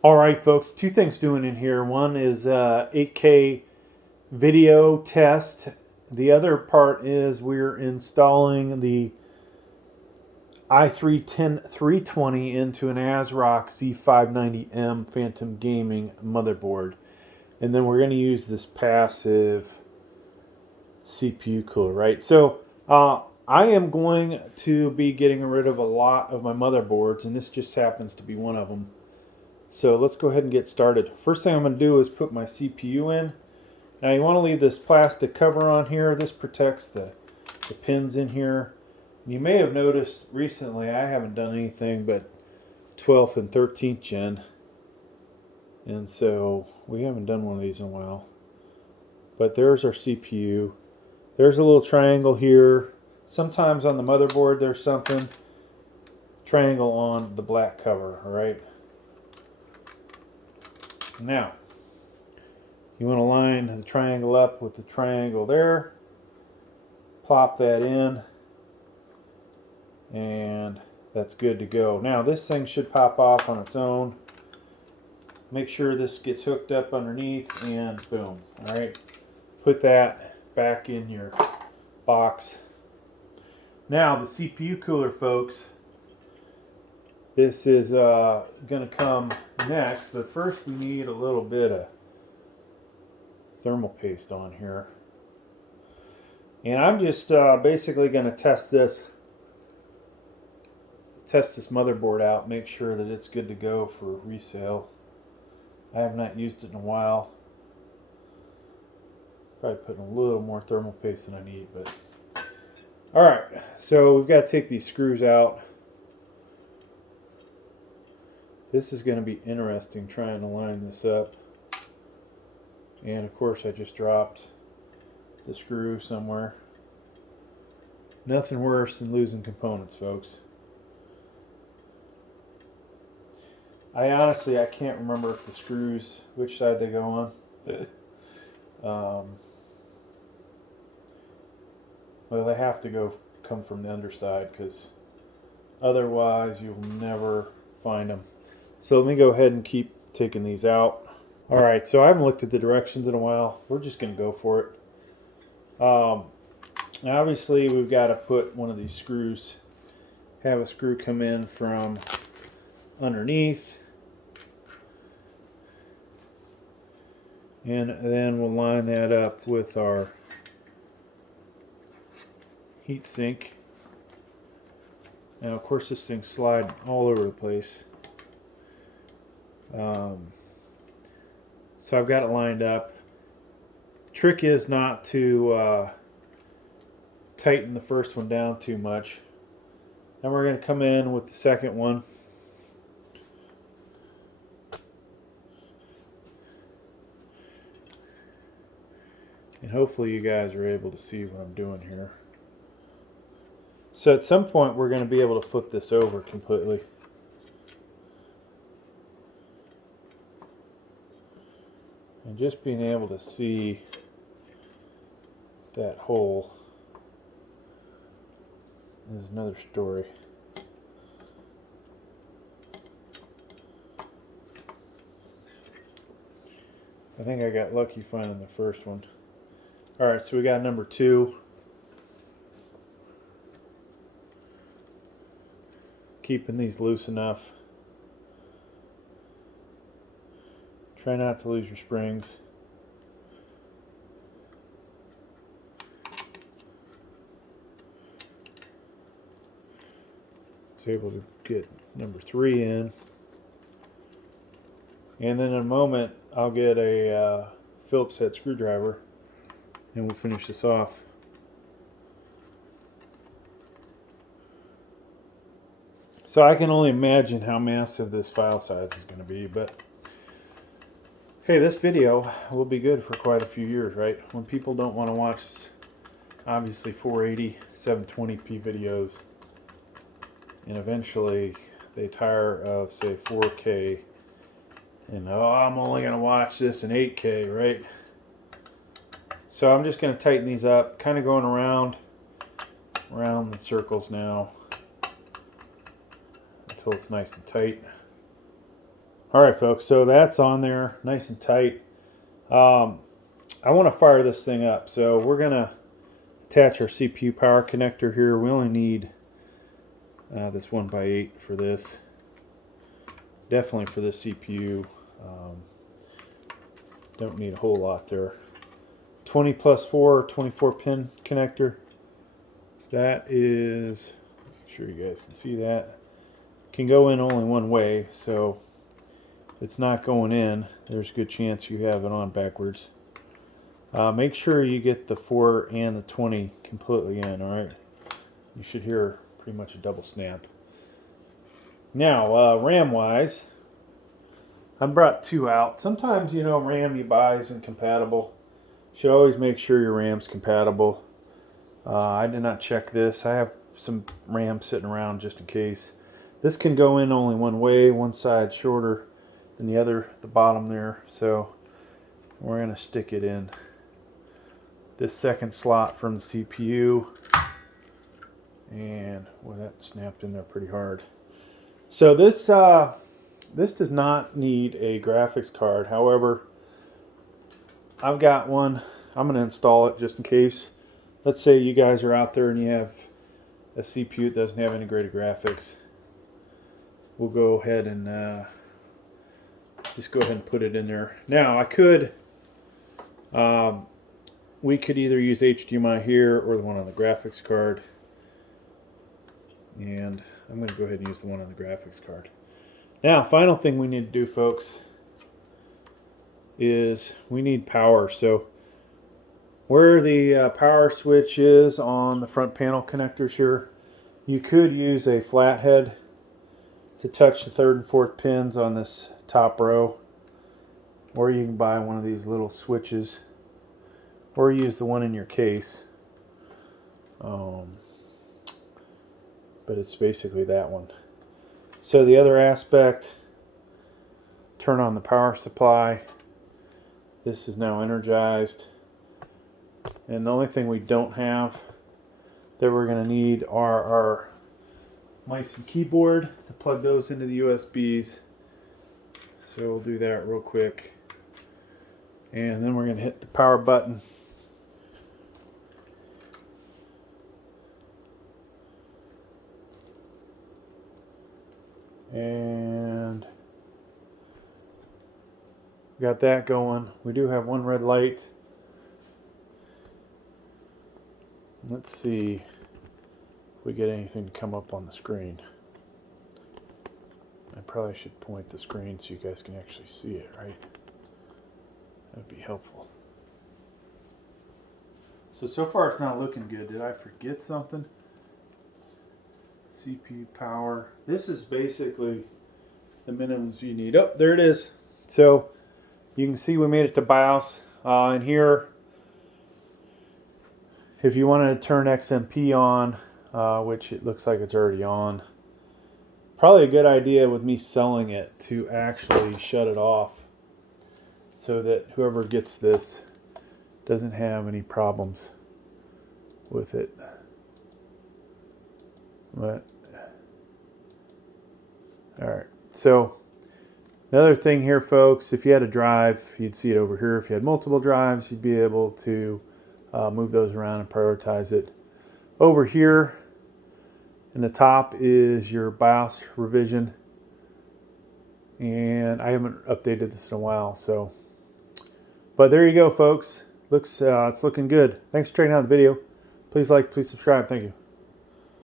All right, folks, two things doing in here. One is 8K video test. The other part is we're installing the i3-10320 into an AsRock Z590m Phantom Gaming motherboard. And then we're going to use this passive CPU cooler, right? So I am going to be getting rid of a lot of my motherboards, and this just happens to be one of them. So let's go ahead and get started. First thing I'm going to do is put my CPU in. Now you want to leave this plastic cover on here. This protects the pins in here. You may have noticed recently I haven't done anything but 12th and 13th gen. And so we haven't done one of these in a while. But there's our CPU. There's a little triangle here. Sometimes on the motherboard there's something. Triangle on the black cover, alright? Now, you want to line the triangle up with the triangle there. Plop that in. And that's good to go. Now, this thing should pop off on its own. Make sure this gets hooked up underneath and boom. Alright, put that back in your box. Now, the CPU cooler, folks. This is going to come next, but first we need a little bit of thermal paste on here. And I'm just basically going to test this motherboard out, make sure that it's good to go for resale. I have not used it in a while. Probably putting a little more thermal paste than I need, but alright, so we've got to take these screws out. This is going to be interesting trying to line this up. And of course I just dropped the screw somewhere. Nothing worse than losing components, folks. I honestly can't remember if the screws, which side they go on. Well, they have to come from the underside, because otherwise you'll never find them. So let me go ahead and keep taking these out. Alright, so I haven't looked at the directions in a while. We're just going to go for it. Obviously we've got to put one of these screws, have a screw come in from underneath. And then we'll line that up with our heat sink. Now of course this thing's sliding all over the place. So I've got it lined up. Trick is not to tighten the first one down too much. Then we're going to come in with the second one. And hopefully you guys are able to see what I'm doing here. So at some point we're going to be able to flip this over completely. And just being able to see that hole is another story. I think I got lucky finding the first one. Alright, so we got number 2. Keeping these loose enough. Try not to lose your springs. So able to get number 3 in. And then in a moment I'll get a Phillips head screwdriver and we'll finish this off. So I can only imagine how massive this file size is going to be, but hey, this video will be good for quite a few years, right? When people don't want to watch, obviously, 480, 720p videos, and eventually they tire of, say, 4K, and oh, I'm only going to watch this in 8K, right? So I'm just going to tighten these up, kind of going around the circles now until it's nice and tight. All right, folks, so that's on there nice and tight. I want to fire this thing up, so we're going to attach our CPU power connector here. We only need this 1x8 for this. Definitely for this CPU. Don't need a whole lot there. 20 plus 4, 24 pin connector. That is, I'm sure you guys can see that. Can go in only one way, so if it's not going in, there's a good chance you have it on backwards. Make sure you get the 4 and the 20 completely in, alright? You should hear pretty much a double snap. Now, RAM wise, I brought 2 out. Sometimes, you know, RAM you buy isn't compatible. You should always make sure your RAM's compatible. I did not check this. I have some RAM sitting around just in case. This can go in only one way, one side shorter than the other, the bottom there. So we're going to stick it in this second slot from the CPU. And well, that snapped in there pretty hard. So this does not need a graphics card. However, I've got one. I'm going to install it just in case. Let's say you guys are out there and you have a CPU that doesn't have integrated graphics. We'll go ahead and just go ahead and put it in there. Now I could, we could either use HDMI here or the one on the graphics card. And I'm going to go ahead and use the one on the graphics card. Now, final thing we need to do, folks, is we need power. So where the power switch is on the front panel connectors here, you could use a flathead to touch the 3rd and 4th pins on this top row, or you can buy one of these little switches, or use the one in your case. But it's basically that one. So the other aspect, turn on the power supply. This is now energized. And the only thing we don't have that we're going to need are our mice and keyboard to plug those into the USBs. So we'll do that real quick. And then we're going to hit the power button. And got that going. We do have one red light. Let's see if we get anything to come up on the screen. I probably should point the screen so you guys can actually see it, right? That would be helpful. So far it's not looking good. Did I forget something? CPU power. This is basically the minimums you need. Oh, there it is. So you can see we made it to BIOS. And here, if you wanted to turn XMP on, which it looks like it's already on, probably a good idea with me selling it to actually shut it off so that whoever gets this doesn't have any problems with it. But all right, so another thing here, folks, if you had a drive, you'd see it over here. If you had multiple drives, you'd be able to move those around and prioritize it. Over here in the top is your BIOS revision, and I haven't updated this in a while, so but there you go, folks. Looks it's looking good. Thanks for checking out the video. Please like, please subscribe. Thank you.